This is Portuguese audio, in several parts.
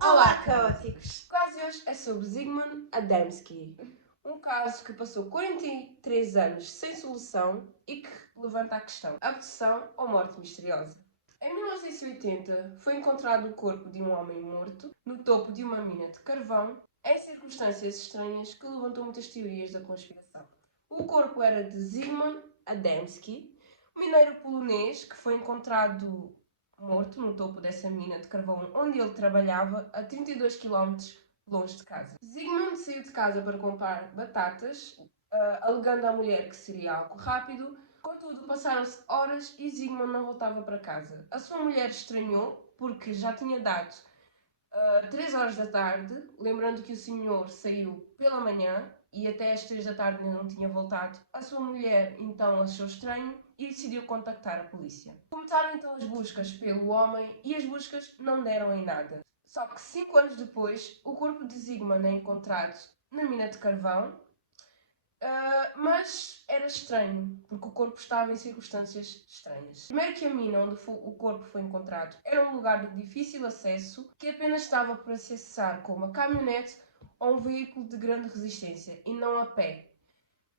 Olá, caóticos! O caso de hoje é sobre Zygmunt Adamski, um caso que passou 43 anos sem solução e que levanta a questão: abdução ou morte misteriosa? Em 1980 foi encontrado o corpo de um homem morto no topo de uma mina de carvão em circunstâncias estranhas que levantou muitas teorias da conspiração. O corpo era de Zygmunt Adamski, um mineiro polonês que foi encontrado morto no topo dessa mina de carvão onde ele trabalhava, a 32 quilómetros longe de casa. Zygmunt saiu de casa para comprar batatas, alegando à mulher que seria algo rápido. Contudo, passaram-se horas e Zygmunt não voltava para casa. A sua mulher estranhou porque já tinha dado 3 horas da tarde, lembrando que o senhor saiu pela manhã e até às 3 da tarde ainda não tinha voltado. A sua mulher então achou estranho e decidiu contactar a polícia. Começaram então as buscas pelo homem e as buscas não deram em nada. Só que 5 anos depois, o corpo de Zygmunt é encontrado na mina de carvão, mas era estranho, porque o corpo estava em circunstâncias estranhas. Primeiro que a mina onde o corpo foi encontrado era um lugar de difícil acesso, que apenas estava para se acessar com uma caminhonete ou um veículo de grande resistência, e não a pé.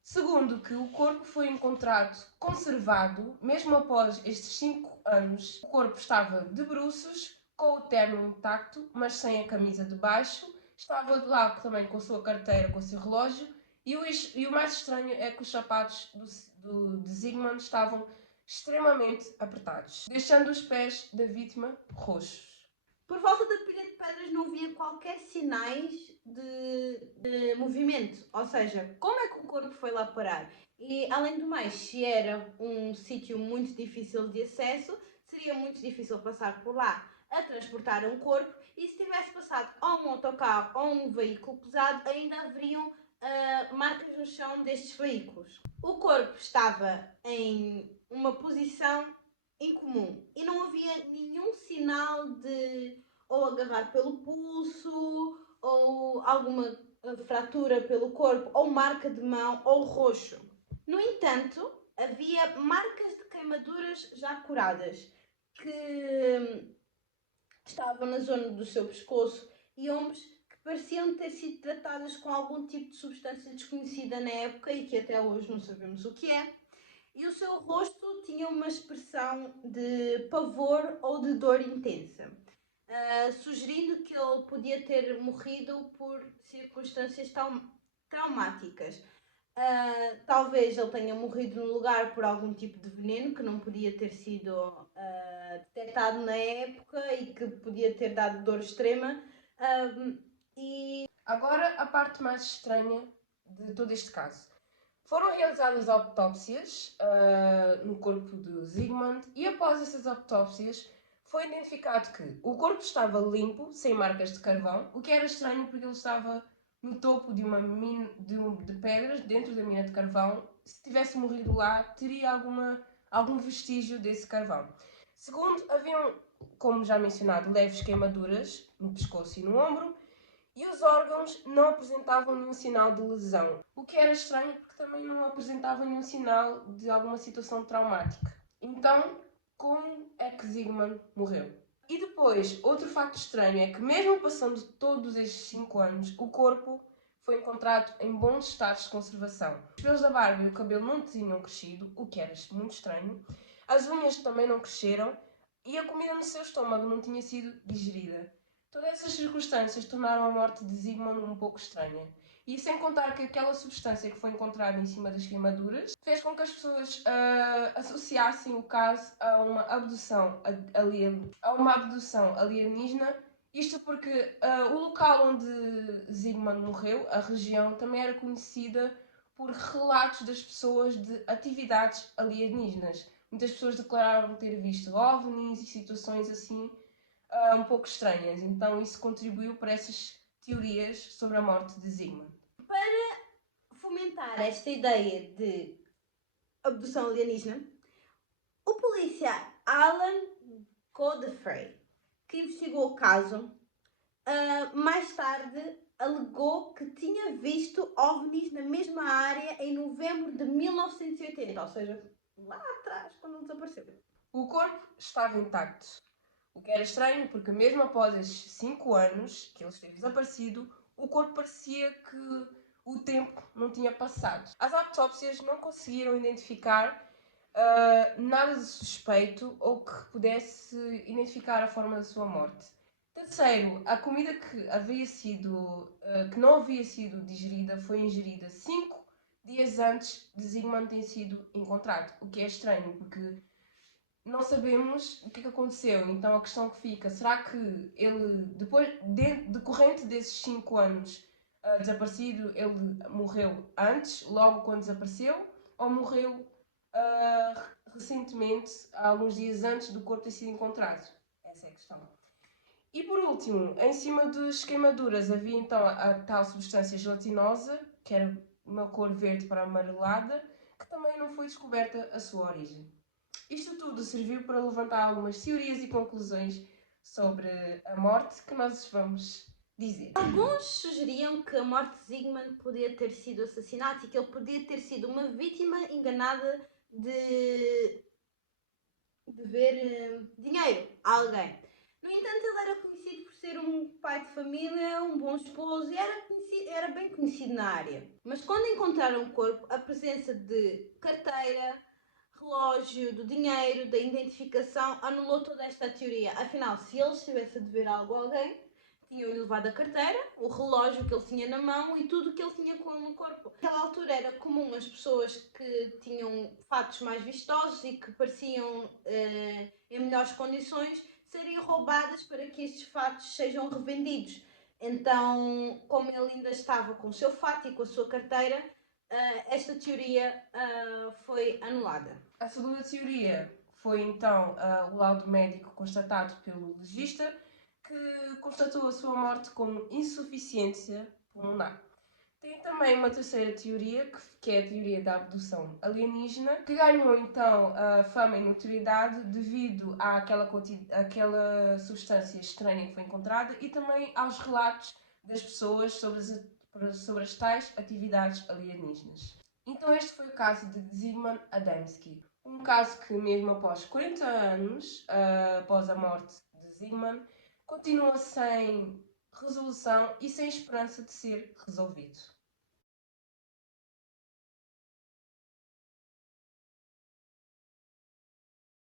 Segundo, que o corpo foi encontrado conservado, mesmo após estes 5 anos, o corpo estava de bruços, com o terno intacto, mas sem a camisa de baixo, estava lá também com a sua carteira, com o seu relógio, e o mais estranho é que os sapatos de Zygmunt estavam extremamente apertados, deixando os pés da vítima roxos. Por volta da pilha de pedras não havia qualquer sinais de movimento, ou seja, como é que o corpo foi lá parar? E além do mais, se era um sítio muito difícil de acesso, seria muito difícil passar por lá a transportar um corpo, e se tivesse passado ou um autocarro ou um veículo pesado, ainda haveriam marcas no chão destes veículos. O corpo estava em uma posição incomum e não havia nenhum sinal de ou agarrar pelo pulso ou alguma fratura pelo corpo ou marca de mão ou roxo. No entanto, havia marcas de queimaduras já curadas que estavam na zona do seu pescoço e ombros, que pareciam ter sido tratadas com algum tipo de substância desconhecida na época e que até hoje não sabemos o que é. E o seu rosto tinha uma expressão de pavor ou de dor intensa, sugerindo que ele podia ter morrido por circunstâncias traumáticas. Talvez ele tenha morrido no lugar por algum tipo de veneno que não podia ter sido detectado na época e que podia ter dado dor extrema. Agora, a parte mais estranha de todo este caso. Foram realizadas autópsias no corpo de Zygmunt e após essas autópsias foi identificado que o corpo estava limpo, sem marcas de carvão, o que era estranho porque ele estava no topo de uma mina de pedras, dentro da mina de carvão. Se tivesse morrido lá, teria algum vestígio desse carvão. Segundo, haviam, como já mencionado, leves queimaduras no pescoço e no ombro, e os órgãos não apresentavam nenhum sinal de lesão, o que era estranho porque também não apresentavam nenhum sinal de alguma situação traumática. Então, como é que Zygmunt morreu? E depois, outro facto estranho é que mesmo passando todos estes 5 anos, o corpo foi encontrado em bons estados de conservação. Os pelos da barba e o cabelo não tinham crescido, o que era muito estranho. As unhas também não cresceram e a comida no seu estômago não tinha sido digerida. Todas essas circunstâncias tornaram a morte de Zygmunt um pouco estranha. E sem contar que aquela substância que foi encontrada em cima das queimaduras fez com que as pessoas associassem o caso a uma abdução alienígena. Isto porque o local onde Zygmunt morreu, a região, também era conhecida por relatos das pessoas de atividades alienígenas. Muitas pessoas declararam ter visto OVNIs e situações assim um pouco estranhas. Então isso contribuiu para essas teorias sobre a morte de Zygmunt. Para fomentar esta ideia de abdução alienígena, o polícia Alan Godfrey, que investigou o caso, mais tarde alegou que tinha visto OVNIs na mesma área em novembro de 1980, ou seja, lá atrás, quando ele desapareceu. O corpo estava intacto. O que era estranho porque mesmo após estes 5 anos que ele esteve desaparecido, o corpo parecia que o tempo não tinha passado. As autópsias não conseguiram identificar nada de suspeito ou que pudesse identificar a forma da sua morte. Terceiro, a comida que não havia sido digerida foi ingerida 5 dias antes de Zygmunt ter sido encontrado, o que é estranho porque não sabemos o que é que aconteceu. Então a questão que fica, será que ele, decorrente desses 5 anos desaparecido, ele morreu antes, logo quando desapareceu, ou morreu recentemente, alguns dias antes do corpo ter sido encontrado? Essa é a questão. E por último, em cima das queimaduras havia então a tal substância gelatinosa, que era uma cor verde para amarelada, que também não foi descoberta a sua origem. Isto tudo serviu para levantar algumas teorias e conclusões sobre a morte que nós vamos dizer. Alguns sugeriam que a morte de Zygmunt podia ter sido assassinato e que ele podia ter sido uma vítima enganada de dever dinheiro a alguém. No entanto, ele era conhecido por ser um pai de família, um bom esposo e era bem conhecido na área. Mas quando encontraram o corpo, a presença de carteira, relógio, do dinheiro, da identificação, anulou toda esta teoria. Afinal, se ele estivesse a dever algo a alguém, tinham-lhe levado a carteira, o relógio que ele tinha na mão e tudo o que ele tinha no corpo. Naquela altura era comum as pessoas que tinham fatos mais vistosos e que pareciam em melhores condições serem roubadas para que estes fatos sejam revendidos. Então, como ele ainda estava com o seu fato e com a sua carteira, esta teoria foi anulada. A segunda teoria foi então o laudo médico constatado pelo legista, que constatou a sua morte como insuficiência pulmonar. Tem também uma terceira teoria, que é a teoria da abdução alienígena, que ganhou então fama e notoriedade devido àquela substância estranha que foi encontrada e também aos relatos das pessoas sobre as tais atividades alienígenas. Então este foi o caso de Zygmunt Adamski. Um caso que mesmo após 40 anos, após a morte de Zygmunt, continua sem resolução e sem esperança de ser resolvido.